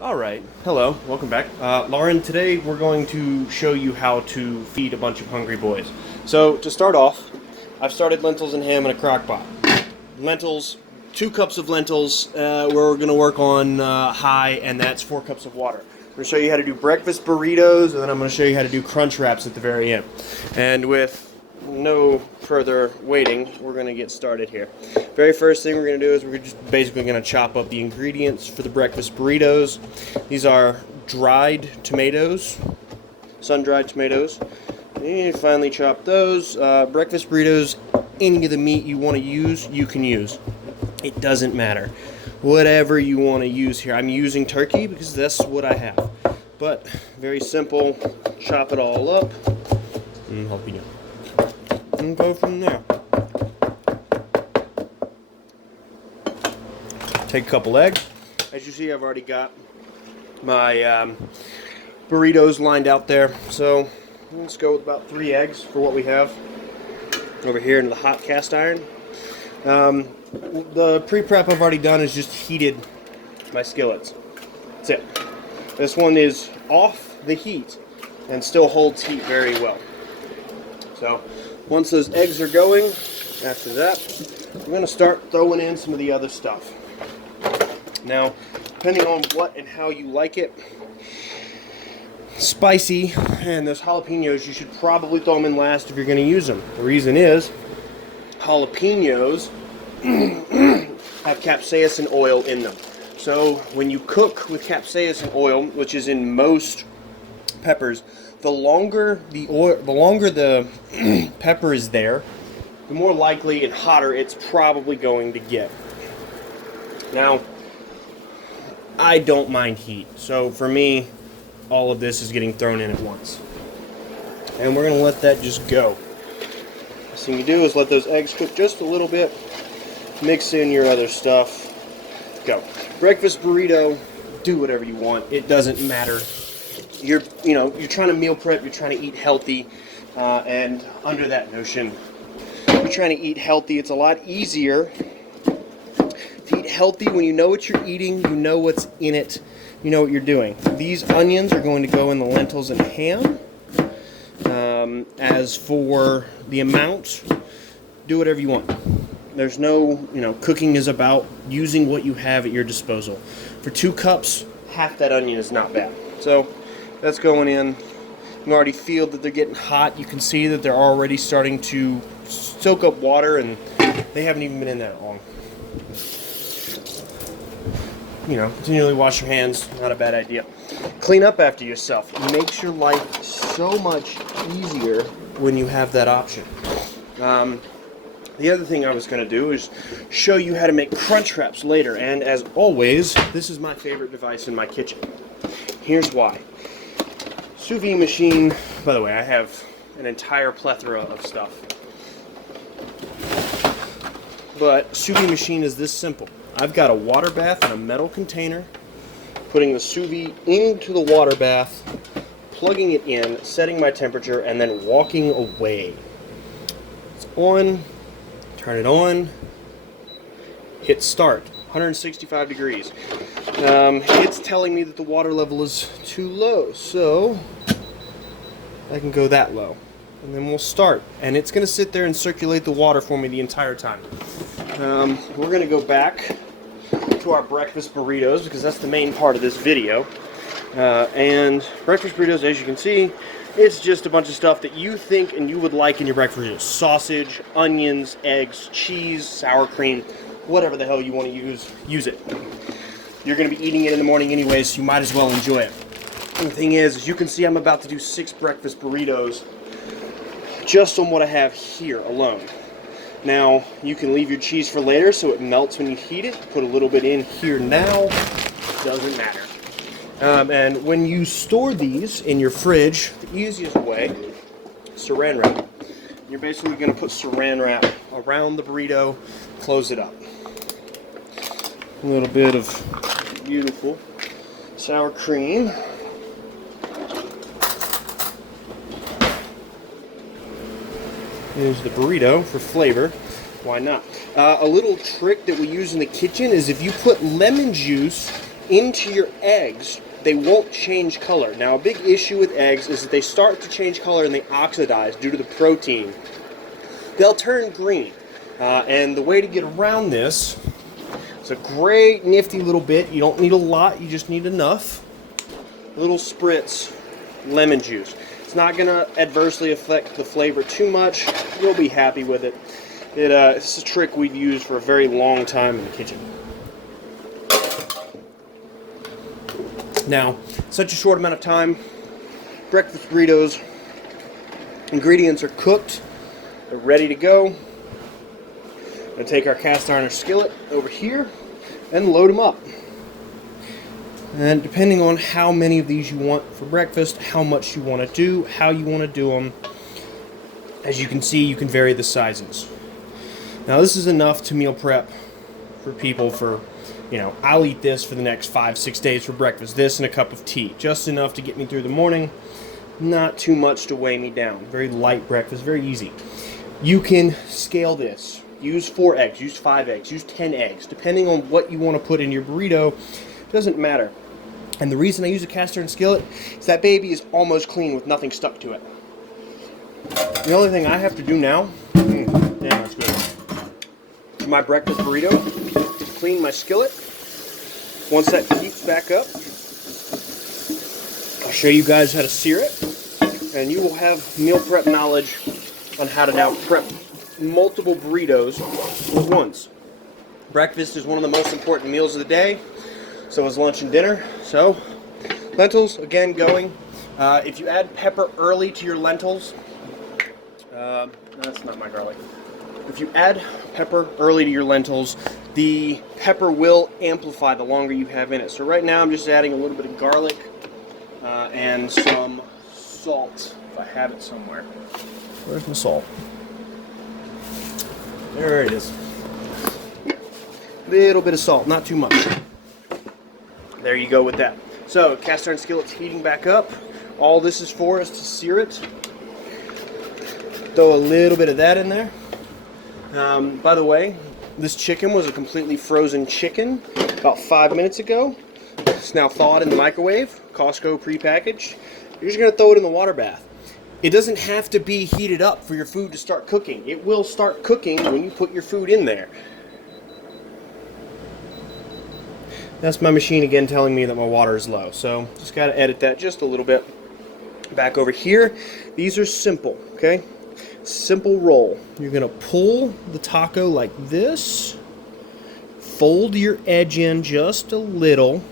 Alright, hello, welcome back. Lauren, today we're going to show you how to feed a bunch of hungry boys. So, to start off, I've started lentils and ham in a crock pot. Lentils, 2 cups of lentils, we're going to work on high, and that's 4 cups of water. I'm going to show you how to do breakfast burritos, and then I'm going to show you how to do crunch wraps at the very end. And with no further waiting, we're going to get started here. Very first thing we're going to do is we're just basically going to chop up the ingredients for the breakfast burritos. These are dried tomatoes, sun-dried tomatoes. And finally chop those. Breakfast burritos, any of the meat you want to use, you can use. It doesn't matter. Whatever you want to use here. I'm using turkey because that's what I have. But very simple. Chop it all up. And help you know. And go from there. Take a couple eggs. As you see, I've already got my burritos lined out there. So let's go with about 3 eggs for what we have over here in the hot cast iron. The pre-prep I've already done is just heated my skillets. That's it. This one is off the heat and still holds heat very well. So once those eggs are going, after that, we're going to start throwing in some of the other stuff. Now, depending on what and how you like it, spicy, and those jalapenos, you should probably throw them in last if you're going to use them. The reason is, jalapenos have capsaicin oil in them. So when you cook with capsaicin oil, which is in most peppers, the longer the pepper is there, the more likely and hotter it's probably going to get. Now, I don't mind heat, so for me, all of this is getting thrown in at once. And we're going to let that just go. First thing you do is let those eggs cook just a little bit. Mix in your other stuff. Go. Breakfast burrito, do whatever you want. It doesn't matter. You're trying to meal prep, you're trying to eat healthy, and under that notion, you're trying to eat healthy. It's a lot easier to eat healthy when you know what you're eating, you know what's in it, you know what you're doing. These onions are going to go in the lentils and ham. As for the amount, do whatever you want. There's no, cooking is about using what you have at your disposal. For 2 cups, half that onion is not bad. So that's going in. You can already feel that they're getting hot. You can see that they're already starting to soak up water, and they haven't even been in that long. Continually wash your hands, not a bad idea. Clean up after yourself. It makes your life so much easier when you have that option. The other thing I was going to do is show you how to make crunch wraps later, and as always, this is my favorite device in my kitchen. Here's why. Sous vide machine, by the way, I have an entire plethora of stuff. But sous vide machine is this simple. I've got a water bath in a metal container, putting the sous vide into the water bath, plugging it in, setting my temperature, and then walking away. It's on, turn it on, hit start, 165 degrees. It's telling me that the water level is too low, so I can go that low. And then we'll start, and it's going to sit there and circulate the water for me the entire time. We're going to go back to our breakfast burritos because that's the main part of this video. And breakfast burritos, as you can see, it's just a bunch of stuff that you think and you would like in your breakfast burritos. Sausage, onions, eggs, cheese, sour cream, whatever the hell you want to use it. You're going to be eating it in the morning anyways, so you might as well enjoy it. And the thing is, as you can see, I'm about to do 6 breakfast burritos just on what I have here alone. Now, you can leave your cheese for later so it melts when you heat it. Put a little bit in here now. Doesn't matter. And when you store these in your fridge, the easiest way, saran wrap. You're basically going to put saran wrap around the burrito, close it up. A little bit of beautiful sour cream. Here's the burrito for flavor. Why not? A little trick that we use in the kitchen is if you put lemon juice into your eggs, they won't change color. Now, a big issue with eggs is that they start to change color and they oxidize due to the protein. They'll turn green. And the way to get around this, it's a great nifty little bit. You don't need a lot, you just need enough. Little spritz lemon juice. It's not going to adversely affect the flavor too much. You'll be happy with it. It's a trick we've used for a very long time in the kitchen. Now, such a short amount of time, breakfast burritos, ingredients are cooked, they're ready to go. I'm going to take our cast iron skillet over here and load them up. And depending on how many of these you want for breakfast, how much you want to do, how you want to do them, as you can see, you can vary the sizes. Now this is enough to meal prep for people for, I'll eat this for the next 5-6 days for breakfast, this and a cup of tea. Just enough to get me through the morning, not too much to weigh me down. Very light breakfast, very easy. You can scale this. Use 4 eggs, use 5 eggs, use 10 eggs. Depending on what you want to put in your burrito, doesn't matter. And the reason I use a cast iron skillet is that baby is almost clean with nothing stuck to it. The only thing I have to do now, that's good. For my breakfast burrito, is clean my skillet. Once that heats back up, I'll show you guys how to sear it, and you will have meal prep knowledge on how to now prep multiple burritos at once. Breakfast is one of the most important meals of the day. So is lunch and dinner. So, lentils, again, going. If you add pepper early to your lentils, that's not my garlic. If you add pepper early to your lentils, the pepper will amplify the longer you have in it. So right now I'm just adding a little bit of garlic and some salt, if I have it somewhere. Where's my salt? There it is. Little bit of salt, not too much. There you go with that. So, cast iron skillet's heating back up. All this is for is to sear it. Throw a little bit of that in there. By the way, this chicken was a completely frozen chicken about 5 minutes ago. It's now thawed in the microwave, Costco prepackaged. You're just going to throw it in the water bath. It doesn't have to be heated up for your food to start cooking. It will start cooking when you put your food in there. That's my machine again telling me that my water is low. So just got to edit that just a little bit. Back over here, these are simple, okay? Simple roll. You're going to pull the taco like this. Fold your edge in just a little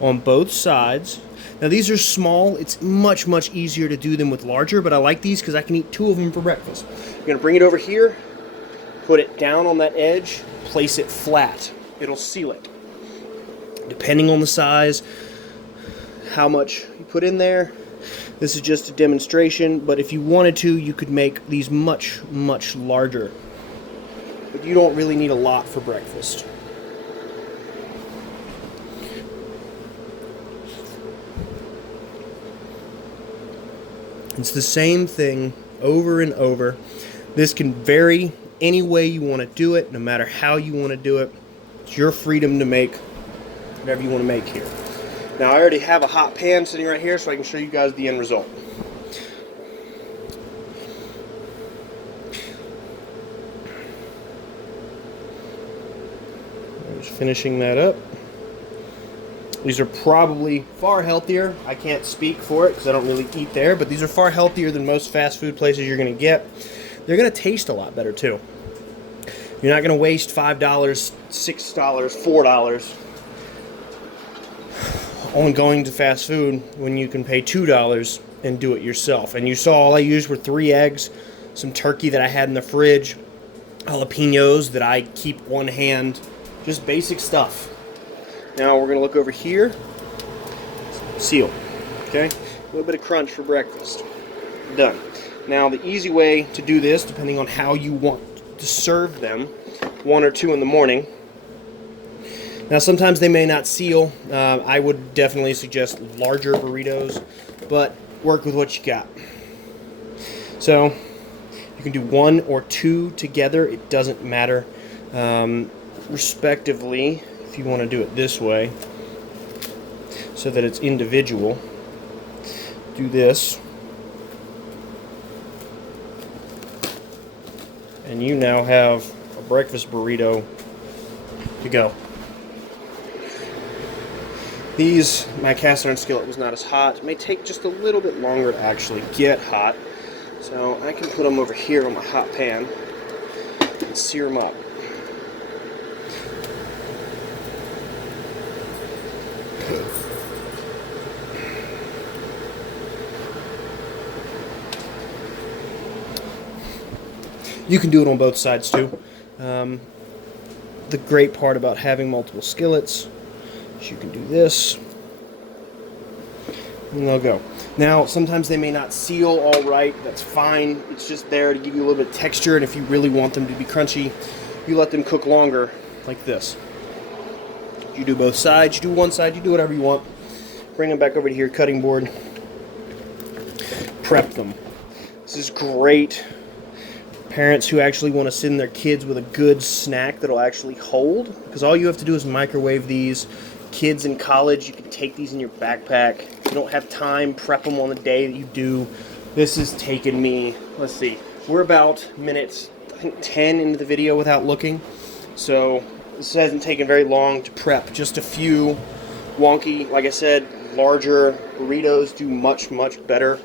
on both sides. Now these are small. It's much, much easier to do them with larger, but I like these because I can eat 2 of them for breakfast. You're going to bring it over here, put it down on that edge, place it flat. It'll seal it. Depending on the size, how much you put in there. This is just a demonstration, but if you wanted to, you could make these much, much larger. But you don't really need a lot for breakfast. It's the same thing over and over. This can vary any way you want to do it, no matter how you want to do it. It's your freedom to make whatever you want to make here. Now I already have a hot pan sitting right here so I can show you guys the end result. I'm just finishing that up. These are probably far healthier. I can't speak for it because I don't really eat there, but these are far healthier than most fast food places you're going to get. They're going to taste a lot better too. You're not going to waste $5, $6, $4 on going to fast food when you can pay $2 and do it yourself. And you saw all I used were 3 eggs, some turkey that I had in the fridge, jalapenos that I keep on hand, just basic stuff. Now we're going to look over here. Seal. Okay? A little bit of crunch for breakfast. Done. Now the easy way to do this, depending on how you want to serve them, 1 or 2 in the morning. Now sometimes they may not seal. I would definitely suggest larger burritos, but work with what you got. So you can do 1 or 2 together. It doesn't matter. Respectively, if you want to do it this way, so that it's individual. Do this. And you now have a breakfast burrito to go. My cast iron skillet was not as hot. It may take just a little bit longer to actually get hot. So I can put them over here on my hot pan and sear them up. You can do it on both sides too. The great part about having multiple skillets is you can do this, and they'll go. Now, sometimes they may not seal all right. That's fine. It's just there to give you a little bit of texture, and if you really want them to be crunchy, you let them cook longer, like this. You do both sides. You do one side. You do whatever you want. Bring them back over to your cutting board. Prep them. This is great. Parents who actually want to send their kids with a good snack that'll actually hold, because all you have to do is microwave these. Kids in college, you can take these in your backpack. If you don't have time, prep them on the day that you do. This has taken me, let's see, we're about minutes, I think 10 into the video without looking. So this hasn't taken very long to prep. Just a few wonky, like I said, larger burritos do much, much better.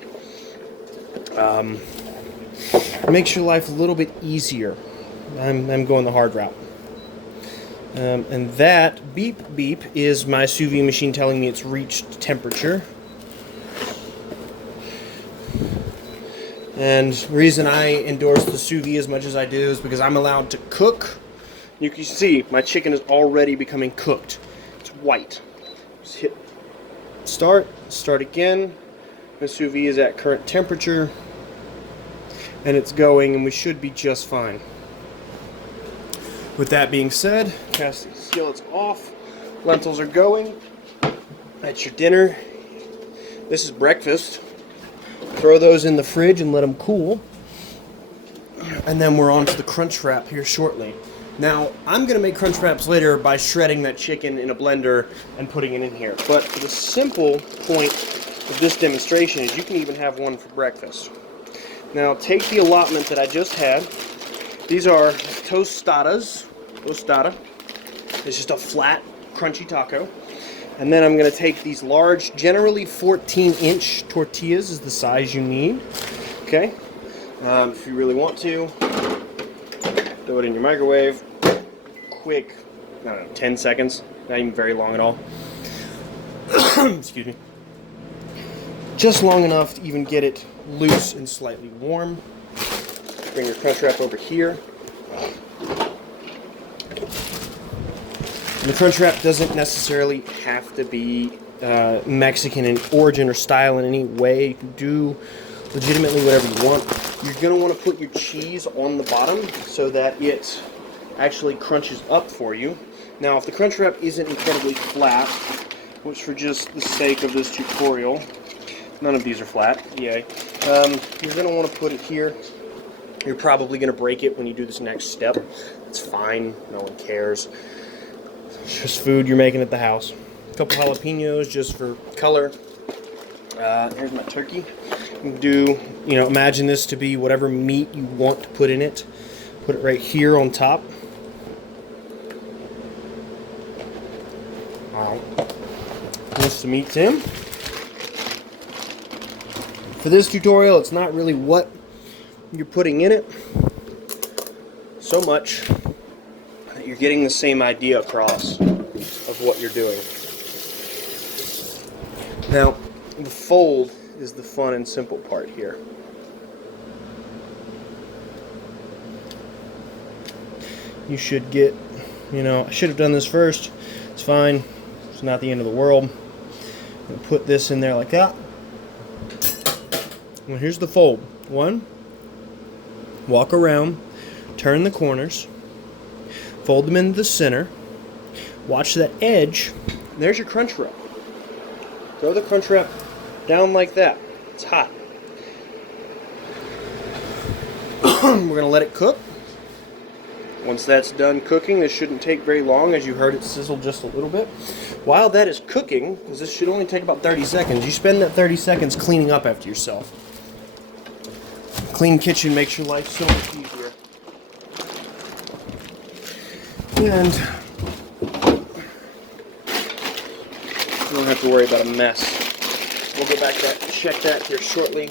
Makes your life a little bit easier. I'm going the hard route. And that beep beep is my sous vide machine telling me it's reached temperature. And the reason I endorse the sous vide as much as I do is because I'm allowed to cook. You can see my chicken is already becoming cooked. It's white. Just hit start again. The sous vide is at current temperature. And it's going, and we should be just fine. With that being said, cast the skillets off. Lentils are going. That's your dinner. This is breakfast. Throw those in the fridge and let them cool. And then we're on to the crunch wrap here shortly. Now, I'm going to make crunch wraps later by shredding that chicken in a blender and putting it in here. But the simple point of this demonstration is you can even have one for breakfast. Now, take the allotment that I just had. These are tostadas. Tostada. It's just a flat, crunchy taco. And then I'm going to take these large, generally 14-inch tortillas is the size you need. Okay? If you really want to, throw it in your microwave. Quick, I don't know, 10 seconds. Not even very long at all. Excuse me. Just long enough to even get it loose and slightly warm. Bring your crunch wrap over here. And the crunch wrap doesn't necessarily have to be Mexican in origin or style in any way. You can do legitimately whatever you want. You're going to want to put your cheese on the bottom so that it actually crunches up for you. Now, if the crunch wrap isn't incredibly flat, which for just the sake of this tutorial, none of these are flat, yay. You're going to want to put it here. You're probably going to break it when you do this next step. It's fine. No one cares. It's just food you're making at the house. A couple jalapenos just for color. Here's my turkey. Imagine this to be whatever meat you want to put in it. Put it right here on top. Once the meat's in. For this tutorial, it's not really what you're putting in it so much that you're getting the same idea across of what you're doing. Now, the fold is the fun and simple part here. You should get, I should have done this first. It's fine. It's not the end of the world. I'm going to put this in there like that. Well, here's the fold. One, walk around, turn the corners, fold them into the center, watch that edge. There's your crunch wrap. Throw the crunch wrap down like that. It's hot. We're going to let it cook. Once that's done cooking, this shouldn't take very long. As you heard, it sizzled just a little bit. While that is cooking, because this should only take about 30 seconds, you spend that 30 seconds cleaning up after yourself. Clean kitchen makes your life so much easier. And you don't have to worry about a mess. We'll go back to check that here shortly.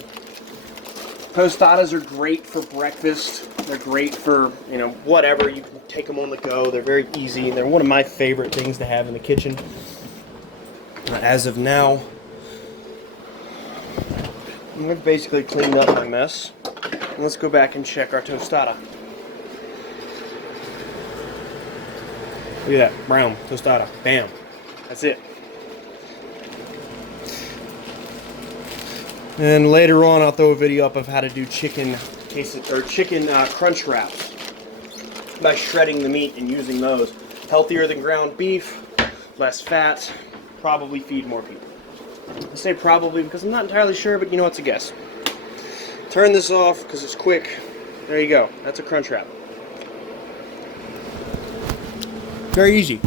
Tostadas are great for breakfast. They're great for, you know, whatever. You can take them on the go. They're very easy. They're one of my favorite things to have in the kitchen. As of now, I've basically cleaned up my mess. Let's go back and check our tostada. Look at that, brown tostada. Bam. That's it. And later on, I'll throw a video up of how to do chicken crunch wraps by shredding the meat and using those. Healthier than ground beef, less fat, probably feed more people. I say probably because I'm not entirely sure, but you know, it's a guess. Turn this off because it's quick. There you go. That's a crunch wrap. Very easy.